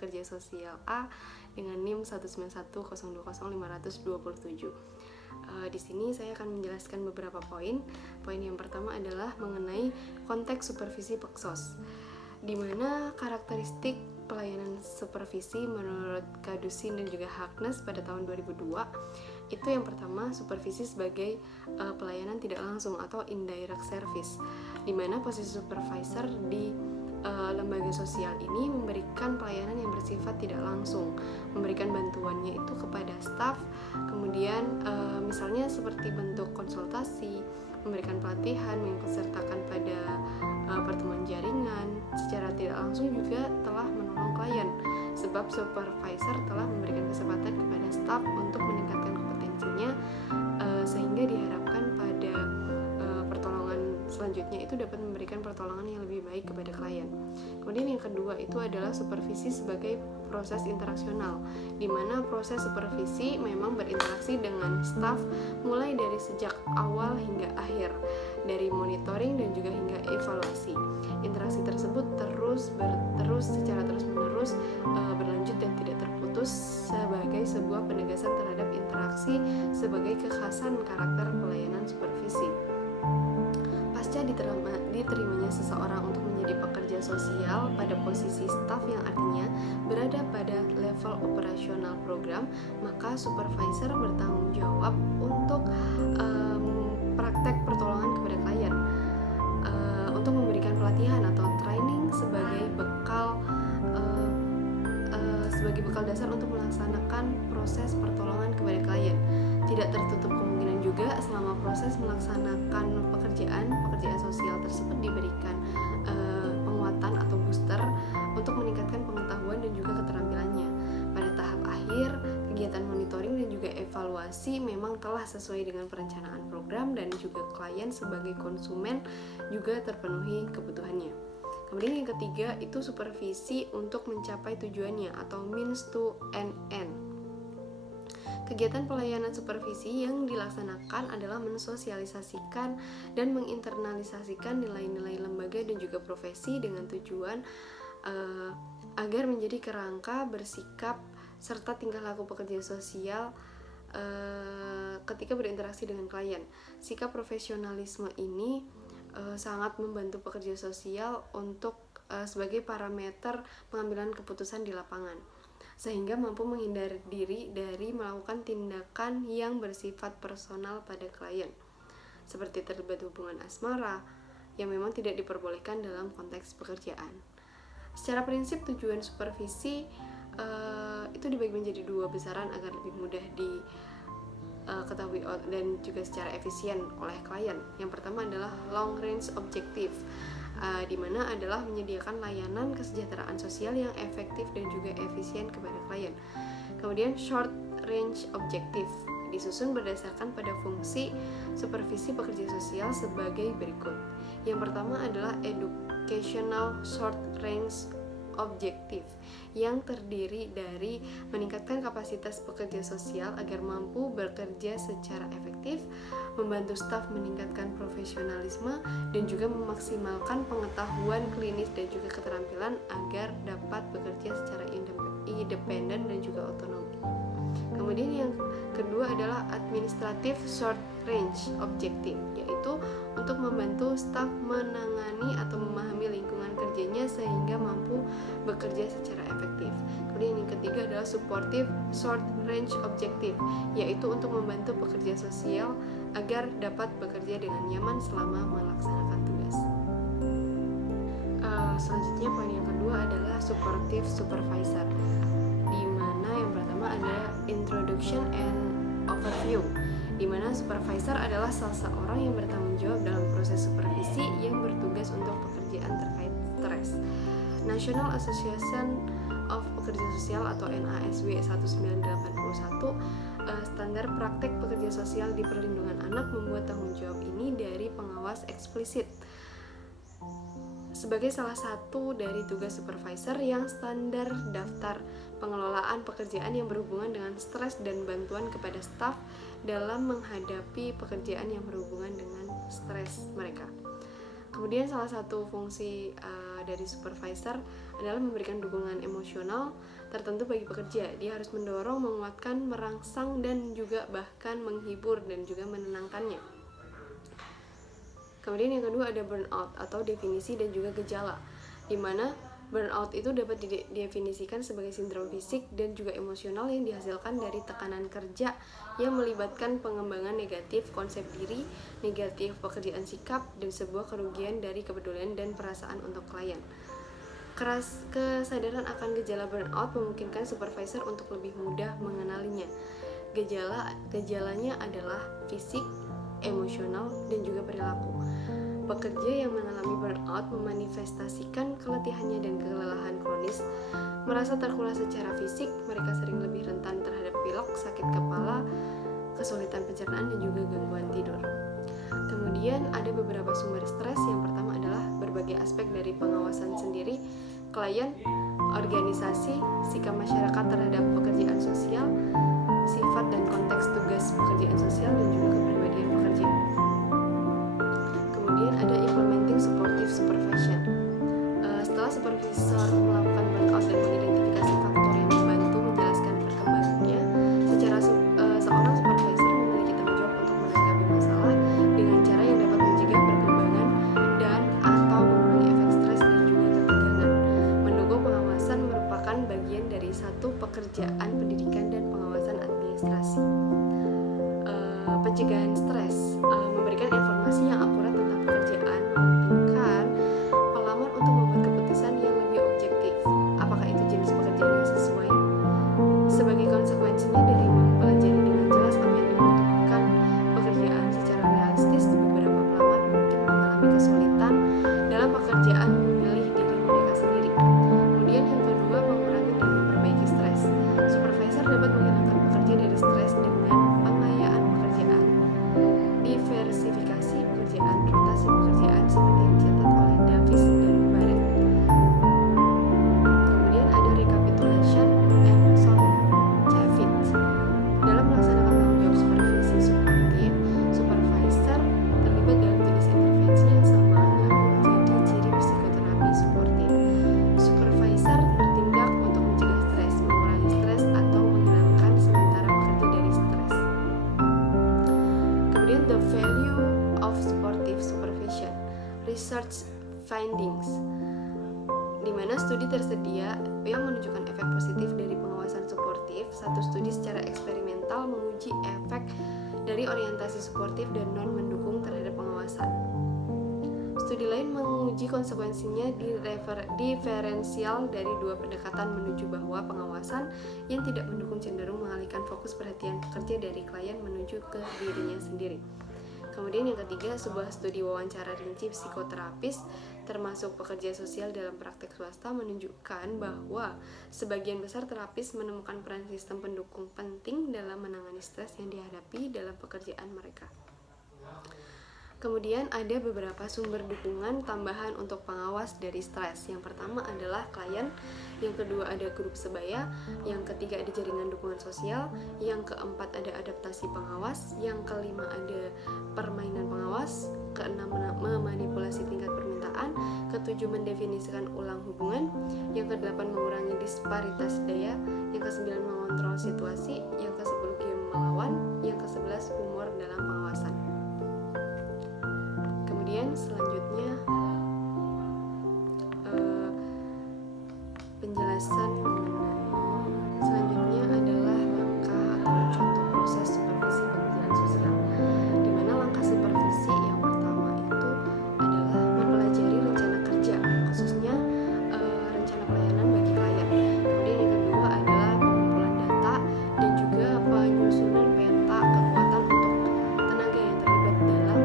pekerja sosial A dengan NIM 191020527. Di sini saya akan menjelaskan beberapa poin. Poin yang pertama adalah mengenai konteks supervisi Peksos, di mana karakteristik pelayanan supervisi menurut Kadusin dan juga Harkness pada tahun 2002 itu yang pertama, supervisi sebagai pelayanan tidak langsung atau indirect service, di mana posisi supervisor di lembaga sosial ini memberikan pelayanan yang bersifat tidak langsung, memberikan bantuannya itu kepada staf, kemudian misalnya seperti bentuk konsultasi, memberikan pelatihan, mengikutsertakan pada pertemuan jaringan. Secara tidak langsung juga telah menolong klien, sebab supervisor telah memberikan kesempatan kepada staf untuk meningkatkan kompetensinya, sehingga diharapkan pada pertolongan selanjutnya itu dapat memberikan pertolongan yang lebih baik kepada klien. Kemudian yang kedua itu adalah supervisi sebagai proses interaksional, di mana proses supervisi memang berinteraksi dengan staf mulai dari sejak awal hingga akhir, dari monitoring dan juga hingga evaluasi. Interaksi tersebut secara terus-menerus berlanjut dan tidak terputus sebagai sebuah penegasan terhadap interaksi sebagai kekhasan karakter pelayanan supervisi. Pasca diterimanya seseorang untuk menjadi pekerja sosial pada posisi staf yang artinya berada pada level operasional program, maka supervisor bertanggung jawab untuk praktek pertolongan kepada klien, untuk memberikan pelatihan atau training sebagai bekal dasar untuk melaksanakan proses pertolongan kepada klien. Tidak tertutup kemungkinan juga selama proses melaksanakan pekerjaan sosial tersebut diberikan penguatan atau booster untuk meningkatkan pengetahuan dan juga keterampilannya. Pada tahap akhir, kegiatan monitoring dan juga evaluasi memang telah sesuai dengan perencanaan program dan juga klien sebagai konsumen juga terpenuhi kebutuhannya. Kemudian yang ketiga itu supervisi untuk mencapai tujuannya atau means to an end. Kegiatan pelayanan supervisi yang dilaksanakan adalah mensosialisasikan dan menginternalisasikan nilai-nilai lembaga dan juga profesi dengan tujuan agar menjadi kerangka bersikap serta tingkah laku pekerja sosial ketika berinteraksi dengan klien. Sikap profesionalisme ini sangat membantu pekerja sosial untuk sebagai parameter pengambilan keputusan di lapangan, sehingga mampu menghindari diri dari melakukan tindakan yang bersifat personal pada klien, seperti terlibat hubungan asmara yang memang tidak diperbolehkan dalam konteks pekerjaan. Secara prinsip tujuan supervisi itu dibagi menjadi dua besaran agar lebih mudah diketahui dan juga secara efisien oleh klien. Yang pertama adalah long range objective, di mana adalah menyediakan layanan kesejahteraan sosial yang efektif dan juga efisien kepada klien. Kemudian short range objective disusun berdasarkan pada fungsi supervisi pekerja sosial sebagai berikut. Yang pertama adalah educational short range objektif yang terdiri dari meningkatkan kapasitas pekerja sosial agar mampu bekerja secara efektif, membantu staf meningkatkan profesionalisme, dan juga memaksimalkan pengetahuan klinis dan juga keterampilan agar dapat bekerja secara independen dan juga otonomi. Kemudian yang kedua adalah administrative short range objective, yaitu untuk membantu staf menangani atau memahami lingkungan kerjanya sehingga mampu bekerja secara efektif. Kemudian yang ketiga adalah supportive short range objective, yaitu untuk membantu pekerja sosial agar dapat bekerja dengan nyaman selama melaksanakan tugas. Selanjutnya poin yang kedua adalah supportive supervisor, di mana yang pertama ada introduction and overview, di mana supervisor adalah salah seorang yang bertanggung jawab dalam proses supervisi yang bertugas untuk pekerjaan terkait stres. National Association of Pekerja Sosial atau NASW 1981, standar praktek pekerja sosial di perlindungan anak membuat tanggung jawab ini dari pengawas eksplisit sebagai salah satu dari tugas supervisor yang standar daftar pengelolaan pekerjaan yang berhubungan dengan stres dan bantuan kepada staf dalam menghadapi pekerjaan yang berhubungan dengan stres mereka. Kemudian salah satu fungsi dari supervisor adalah memberikan dukungan emosional tertentu bagi pekerja. Dia harus mendorong, menguatkan, merangsang, dan juga bahkan menghibur dan juga menenangkannya. Kemudian yang kedua ada burnout atau definisi dan juga gejala, di mana burnout itu dapat didefinisikan sebagai sindrom fisik dan juga emosional yang dihasilkan dari tekanan kerja yang melibatkan pengembangan negatif konsep diri, negatif pekerjaan sikap, dan sebuah kerugian dari kepedulian dan perasaan untuk klien. Kesadaran akan gejala burnout memungkinkan supervisor untuk lebih mudah mengenalinya. Gejalanya adalah fisik, emosional, dan juga perilaku. Pekerja yang mengalami burnout memanifestasikan keletihannya dan kelelahan kronis, merasa terkuras secara fisik, mereka sering lebih rentan terhadap pilek, sakit kepala, kesulitan pencernaan, dan juga gangguan tidur. Kemudian ada beberapa sumber stres. Yang pertama adalah berbagai aspek dari pengawasan sendiri, klien, organisasi, sikap masyarakat terhadap pekerjaan sosial, sifat dan konteks tugas pekerjaan sosial, dan juga kepribadian pekerja. Kemudian ada implementing supportive supervision. Setelah supervisor melakukan burnout dan mengidentifikasi faktor yang membantu menjelaskan perkembangannya, seorang supervisor memiliki tanggung jawab untuk menanggapi masalah dengan cara yang dapat mencegah perkembangan dan atau mengurangi efek stres dan juga ketegangan. Mendukung pengawasan merupakan bagian dari satu pekerjaan pendidikan dan pengawasan administrasi. Pencegahan stres, memberikan informasi yang akurat tentang pekerjaan, memungkinkan pelamar untuk membuat keputusan yang lebih objektif. Apakah itu jenis pekerjaan yang sesuai? Sebagai konsekuensinya dari mempelajari dengan jelas apa yang dibutuhkan pekerjaan secara realistis, beberapa pelamar mungkin mengalami kesulitan dalam pekerjaan memilih diri mereka sendiri. Kemudian yang kedua, mengurangi dan memperbaiki stres. Supervisor dapat menghilangkan pekerja dari stres dengan pengayaan pekerjaan, diversifikasi pekerjaan, rotasi pekerjaan seperti yang dicatat oleh Davis dan Barrett. Kemudian ada recapitulation and Chavit. Dalam melaksanakan tanggung jawab supervisi suportif, supervisor terlibat dalam jenis intervensi yang sama yang menjadi ciri psikoterapi suportif. Supervisor bertindak untuk mencegah stres, mengurangi stres, atau menghilangkan sementara pekerja dari stres. Kemudian the value of supportive supervision, research findings, di mana studi tersedia yang menunjukkan efek positif dari pengawasan suportif. Satu studi secara eksperimental menguji efek dari orientasi suportif dan non mendukung terhadap pengawasan. Studi lain menguji konsekuensinya diferensial dari dua pendekatan menuju bahwa pengawasan yang tidak mendukung cenderung mengalihkan fokus perhatian pekerja dari klien menuju ke dirinya sendiri. Kemudian yang ketiga, sebuah studi wawancara rinci psikoterapis termasuk pekerja sosial dalam praktek swasta menunjukkan bahwa sebagian besar terapis menemukan peran sistem pendukung penting dalam menangani stres yang dihadapi dalam pekerjaan mereka. Kemudian ada beberapa sumber dukungan tambahan untuk pengawas dari stres. Yang pertama adalah klien, yang kedua ada grup sebaya, yang ketiga ada jaringan dukungan sosial, yang keempat ada adaptasi pengawas, yang kelima ada permainan pengawas, keenam memanipulasi tingkat permintaan, ketujuh mendefinisikan ulang hubungan, yang kedelapan mengurangi disparitas daya, yang kesembilan mengontrol situasi, yang kesepuluh game melawan, yang kesebelas humor dalam pengawasan. Kemudian selanjutnya penjelasan selanjutnya adalah langkah atau contoh proses supervisi pekerjaan sosial, di mana langkah supervisi yang pertama itu adalah mempelajari rencana kerja, khususnya rencana pelayanan bagi klien. Kemudian yang kedua adalah pengumpulan data dan juga penyusunan peta kekuatan untuk tenaga yang terlibat dalam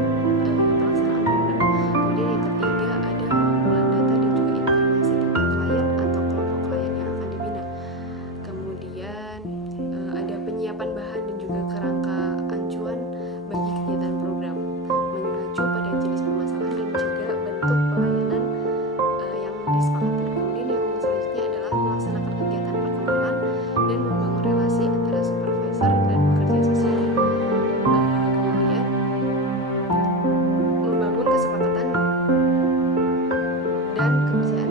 pelaksanaan program. Kemudian yang ketiga ada pengumpulan data dan juga informasi tentang klien atau kelompok klien yang akan dibina. Kemudian ada penyiapan bahan dan juga kerangka acuan bagi kegiatan program, mengacu pada jenis permasalahan dan juga bentuk pelayanan yang disepakati. Kemudian yang selanjutnya adalah melaksanakan kegiatan perkenalan dan membangun relasi antara supervisor dan pekerja sosial. Kemudian membangun kesepakatan dan kepercayaan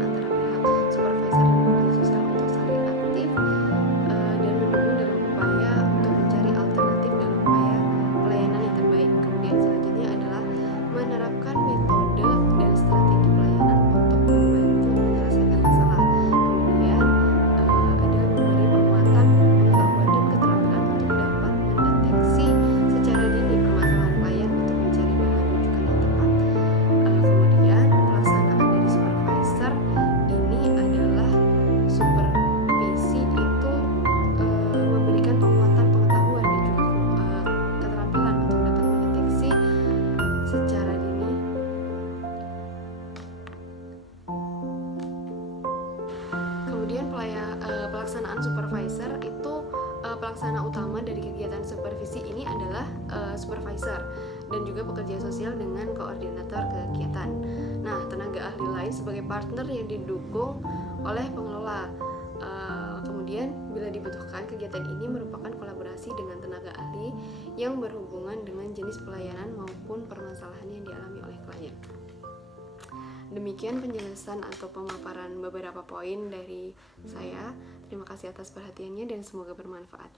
pelaksana utama dari kegiatan supervisi ini adalah supervisor dan juga pekerja sosial dengan koordinator kegiatan. Nah, tenaga ahli lain sebagai partner yang didukung oleh pengelola. Kemudian, bila dibutuhkan, kegiatan ini merupakan kolaborasi dengan tenaga ahli yang berhubungan dengan jenis pelayanan maupun permasalahan yang dialami oleh klien. Demikian penjelasan atau pemaparan beberapa poin dari saya. Terima kasih atas perhatiannya dan semoga bermanfaat.